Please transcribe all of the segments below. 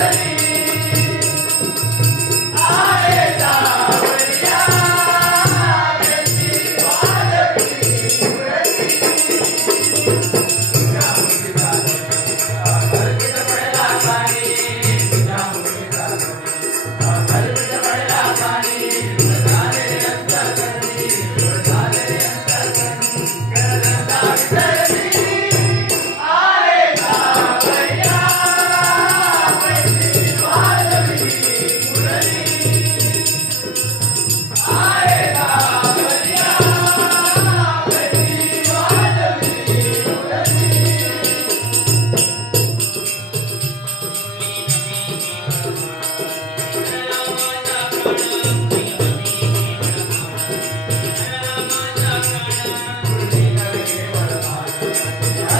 Hare Yeah.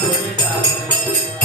Hare Hare